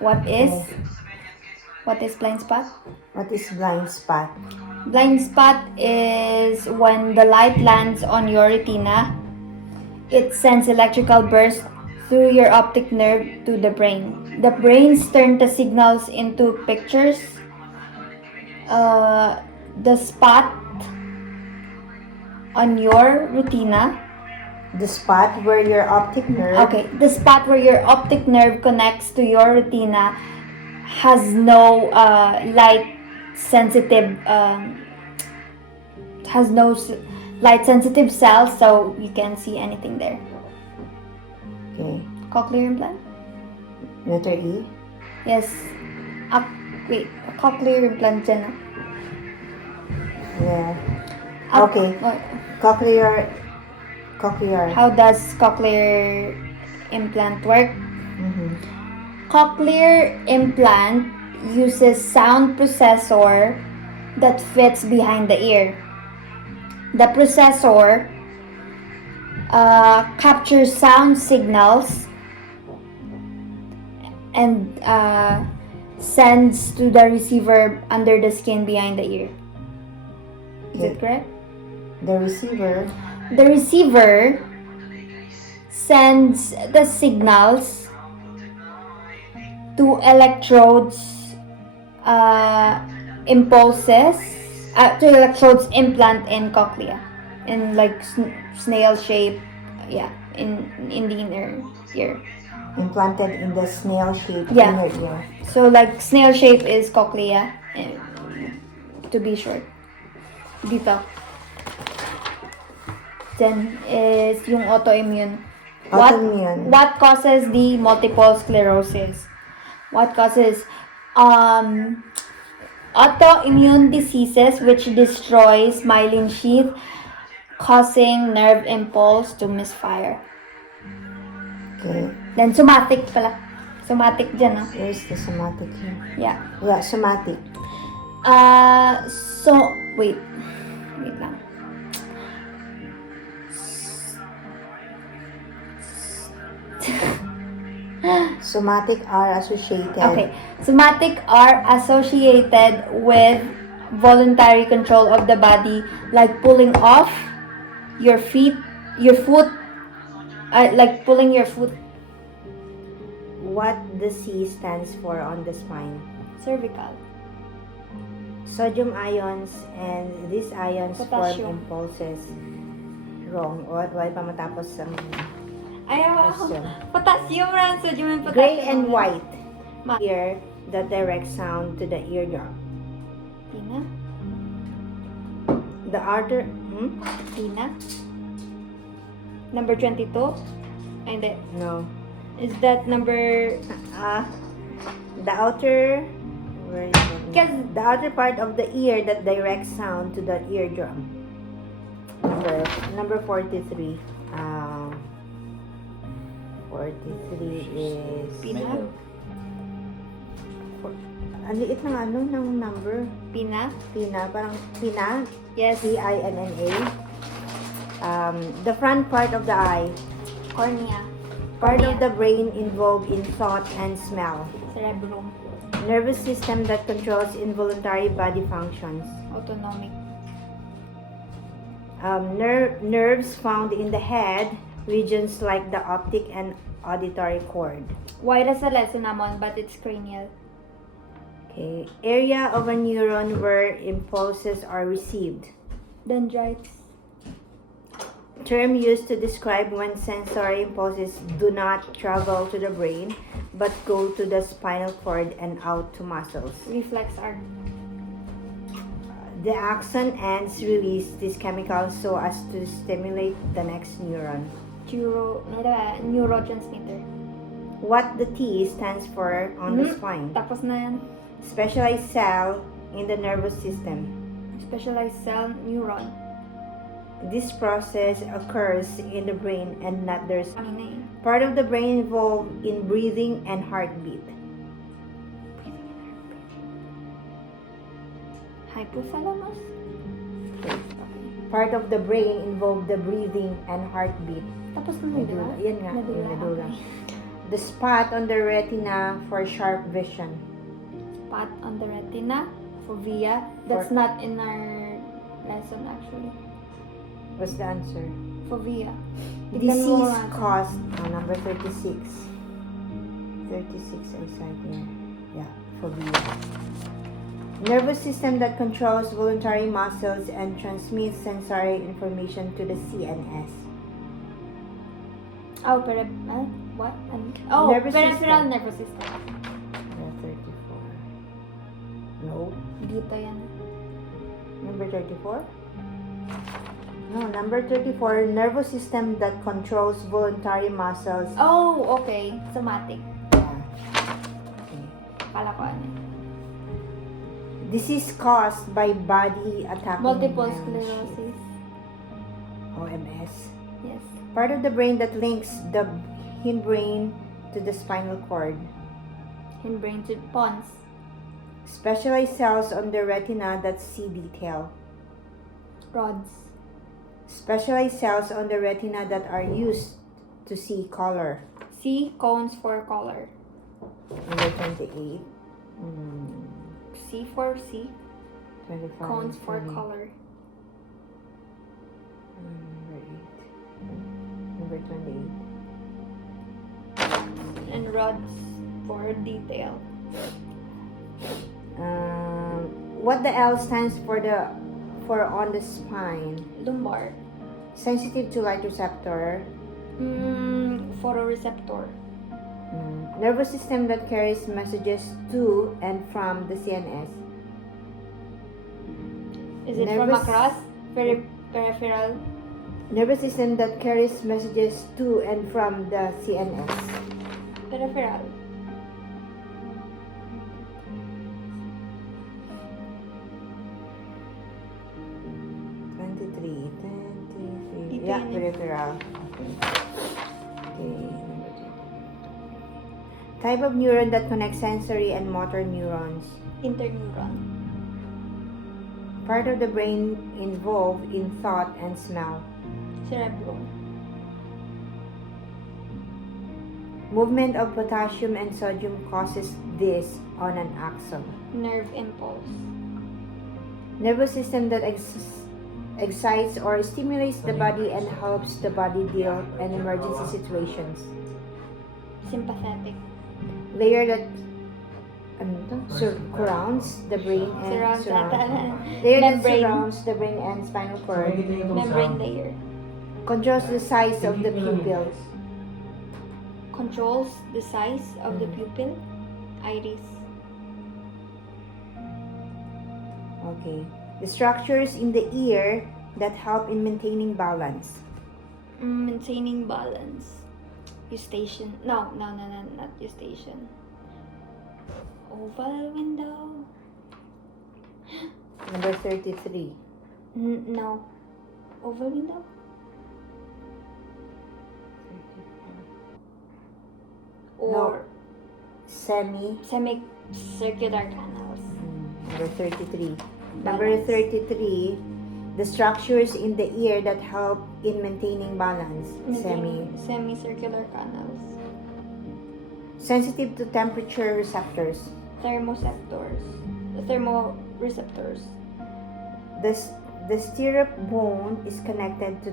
What is Okay. blind spot? What is blind spot? Blind spot is when the light lands on your retina. It sends electrical bursts through your optic nerve to the brain. The brains turn the signals into pictures. The spot on your retina. The spot where your optic nerve. Okay, the spot where your optic nerve connects to your retina has no light sensitive has no light sensitive cells, so you can't see anything there. Okay. Cochlear implant? Letter E. Yes. Wait, a cochlear implant dyan. Yeah. Ah, Okay. what? Cochlear. How does cochlear implant work? Mm-hmm. Cochlear implant uses sound processor that fits behind the ear. The processor captures sound signals and sends to the receiver under the skin behind the ear. Is it correct? The receiver. The receiver sends the signals to electrodes, impulses, to electrodes implant in cochlea, in like snail shape, yeah, in the inner ear. Implanted in the snail shape Yeah. inner ear. So like snail shape is cochlea, to be short. Dito. Then is yung autoimmune. Autoimmune. What causes the multiple sclerosis? What causes autoimmune diseases which destroys myelin sheath, causing nerve impulse to misfire. Okay. Then somatic pala. Somatic dyan, no? Where's the somatic here? Yeah. Yeah, somatic. Wait lang. Somatic are associated. Okay. Somatic are associated with voluntary control of the body, like pulling off your foot, like pulling your foot. What the C stands for on the spine? Cervical. Sodium ions and these ions Potassium. form impulses. Wrong. Why pa matapos ang Ayaw ako. question? Potassium ran, sodium and potassium. Gray and white. Ear that direct sound to the eardrum. Tina? The outer Tina? Number 22? Ay, hindi. no. Is that number... The outer where is it? Because... The outer part of the ear that directs sound to the eardrum. Number 43. 43 is Pina? ang liit ng ng number. Pina? Pina, parang Pina. Yes. P-I-N-N-A. The front part of the eye. Cornea. Part of the brain involved in thought and smell. Cerebrum. Nervous system that controls involuntary body functions. Autonomic. Nerves found in the head, regions like the optic and auditory cord. Why sa lesson but it's cranial. Okay. Area of a neuron where impulses are received. Dendrites. Term used to describe when sensory impulses do not travel to the brain but go to the spinal cord and out to muscles. Reflex arc. The axon ends release these chemicals so as to stimulate the next neuron. Neurotransmitter. What the T stands for on the spine. Tapos na yan. Specialized cell in the nervous system. Specialized cell neuron. This process occurs in the brain and not the Kanina eh. part of the brain involved in breathing and heartbeat. Hypothalamus? Part of the brain involved the breathing and heartbeat. Tapos na, di ba? Yan nga, Medulla, yung medulla. okay. The spot on the retina for sharp vision. Spot on the retina. Fovea. That's For- not in our lesson actually. What's the answer? Fovea. Disease caused. Number 36. 36 I cite here. Yeah, phobia. Nervous system that controls voluntary muscles and transmits sensory information to the CNS. Oh, what? Oh, Nervous peripheral system. nervous system. Yeah, 34. No. Dito yan. Number 34? No, number 34, nervous system that controls voluntary muscles. Oh, okay. Somatic. Yeah. Okay. Kala ko ano. Disease caused by body attacking Multiple hemorrhage. sclerosis. OMS. Yes. Part of the brain that links the hindbrain to the spinal cord. Hindbrain to pons. Specialized cells on the retina that see detail. Rods. Specialized cells on the retina that are used to see color. C. Cones for color. Number 28. C for C. 25. Cones for 20. color. Number 8. Number 28. And rods for detail. What the L stands for on the spine? Lumbar. Sensitive to light receptor. Photoreceptor. Nervous system that carries messages to and from the CNS. Is it from Nervous- across? Peripheral. Nervous system that carries messages to and from the CNS. Peripheral. Dito Yeah, yun eh. peripheral. Okay. Number 2. Type of neuron that connects sensory and motor neurons. Interneuron. Part of the brain involved in thought and smell. Cerebrum. Movement of potassium and sodium causes this on an axon. Nerve impulse. Nervous system that excites or stimulates the body and helps the body deal in emergency situations. Sympathetic. Layer that surrounds the brain and layer that Membrane. surrounds the brain and spinal cord. Membrane layer. Controls the size of the pupils. Controls the size of the pupil. Iris. Okay. The structures in the ear that help in maintaining balance. Maintaining balance. Eustachian. No, not eustachian. Oval window. Number 33. No. Oval window? Or semicircular canals. Number 33. Number 33. The structures in the ear that help in maintaining balance. Semicircular canals. Sensitive to temperature receptors. Thermoreceptors. The stirrup bone is connected to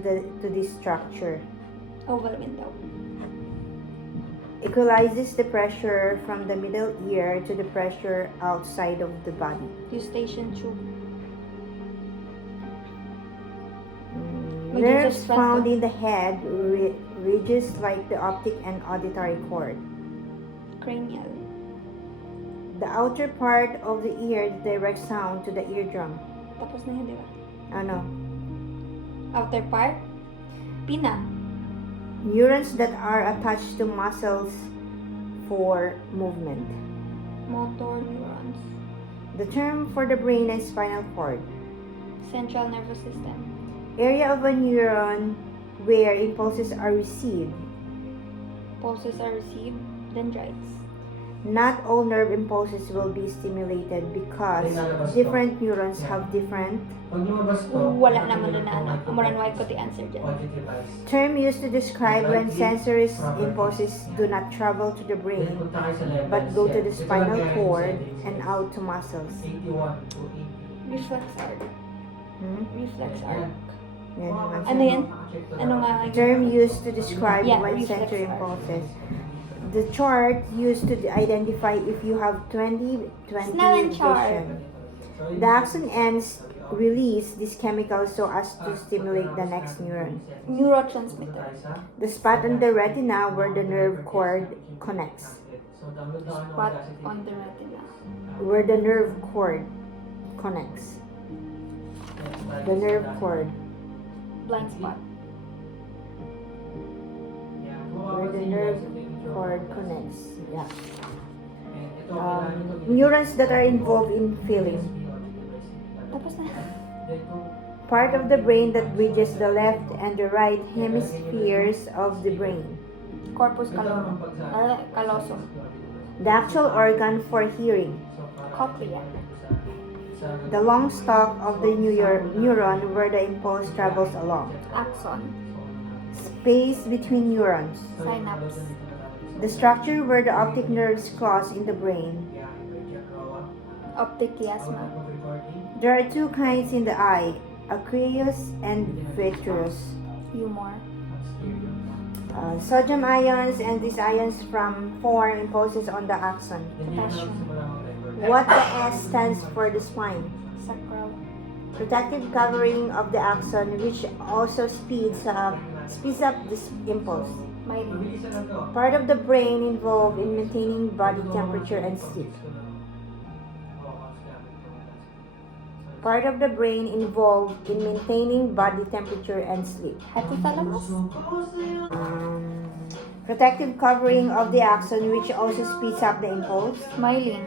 this structure. Oval window. Equalizes the pressure from the middle ear to the pressure outside of the body. Eustachian tube. Nerves found in the head, ridges like the optic and auditory cord. Cranial. The outer part of the ear directs sound to the eardrum. Tapos na yun, di ba? Ano? Outer part. Pinna. Neurons that are attached to muscles for movement. Motor neurons. The term for the brain and spinal cord. Central nervous system. Area of a neuron where impulses are received. Pulses are received. Dendrites. Not all nerve impulses will be stimulated because different neurons have different Pag lumabas to, Wala naman na ano. Amuran why ko the answer dyan. audit device. term used to describe when sensory impulses do not travel to the brain Punta kayo sa levels. but go to Yan. the Ito spinal lang cord guidance and out to muscles. 81 to 80. Reflex arc. Hmm? Reflex arc. Yan yung answer. Ano yan? Ano nga? Term used to describe Yeah, when reflex sensory arc. impulses. The chart used to identify if you have 20/20 Snellen chart. vision. The axon ends release these chemicals so as to stimulate the next neuron. Neurotransmitter. The spot on the retina where the nerve cord connects. Spot on the retina. Where the nerve cord connects. The nerve cord. Blind spot. Where the nerve cord connects. Yeah. Neurons that are involved in feeling. Tapos na. Part of the brain that bridges the left and the right hemispheres of the brain. Corpus callosum. The actual organ for hearing. Cochlea. The long stalk of the neuron where the impulse travels along. Axon. Space between neurons. Synapse. The structure where the optic nerves cross in the brain. Optic chiasma. There are two kinds in the eye, aqueous and vitreous. Humor. Sodium ions and these ions form impulses on the axon. Potassium. What the S stands for the spine. Sacral. Protective covering of the axon which also speeds up this impulse. Myelin. Part of the brain involved in maintaining body temperature and sleep. Part of the brain involved in maintaining body temperature and sleep. Hypothalamus. Protective covering of the axon which also speeds up the impulse. Myelin.